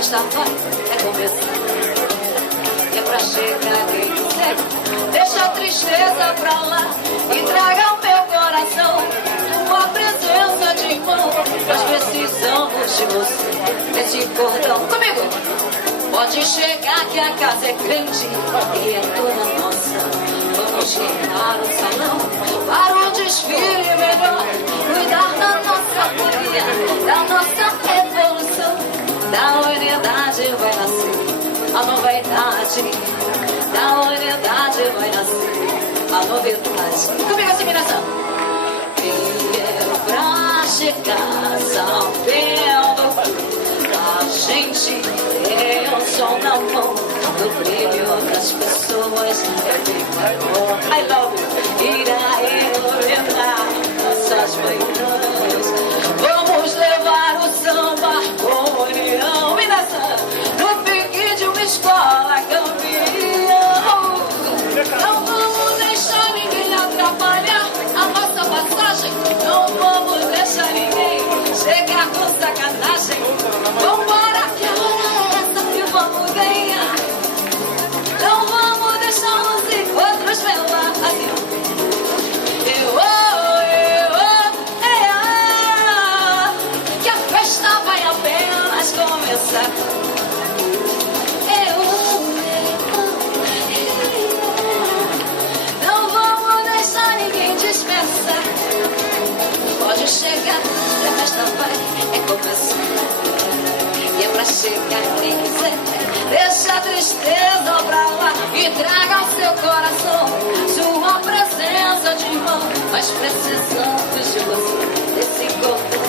festa vai começar. E é pra chegar quem quiser, deixa a tristeza pra lá e traga o meu coração tua presença de irmão. Nós precisamos de você, desse cordão. Comigo! Pode chegar que a casa é grande e é toda nossa. Vamos queimar o salão para o desfile melhor. Cuidar da nossa harmonia, da nossa revolução. Da unidade vai nascer a nova idade. Da unidade vai nascer a novidade. Comigo assim, meninas. Vieram pra chegar sabendo a gente tem um som na mão do brilho das pessoas. I love you. Irá iluminar nossas manhãs. Vamos levar o samba com união e dançar no pique de uma escola campeão. Não vamos deixar ninguém atrapalhar a nossa passagem. Não vamos deixar ninguém chegar com sacanagem. Vambora, que a hora é essa que vamos ganhar. Não vamos deixar os encontros pela razão. Que a festa vai apenas começar. Não vamos deixar ninguém dispensar. Pode chegar, que a festa vai começar. E é pra chegar quem quiser, deixa a tristeza pra lá e traga ao seu coração sua presença de irmão. Mas precisamos de você, desse cordão.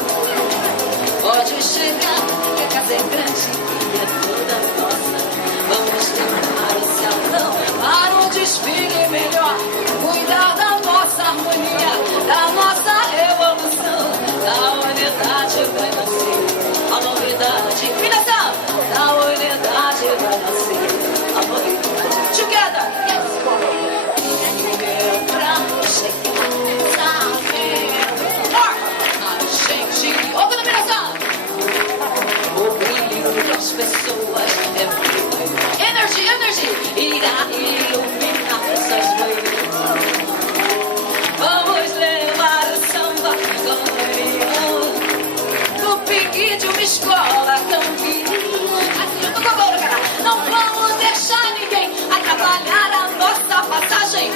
Pode chegar, que a casa é grande e é toda nossa. Vamos queimar o salão para um desfile melhor. Cuidar da nossa harmonia, da nossa revolução. Da unidade vai nascer a novidade. Finação! Da unidade vai nascer a novidade. Together! Yes! Pra chegar, sabendo a gente. Outra iluminação! O brilho das pessoas é vivo. Energy, energy! Irá iluminar essas manhãs. Vamos levar o samba com união no pique de uma escola campeã. Assim eu tô com a bola, cara. Não vamos deixar ninguém atrapalhar a nossa passagem.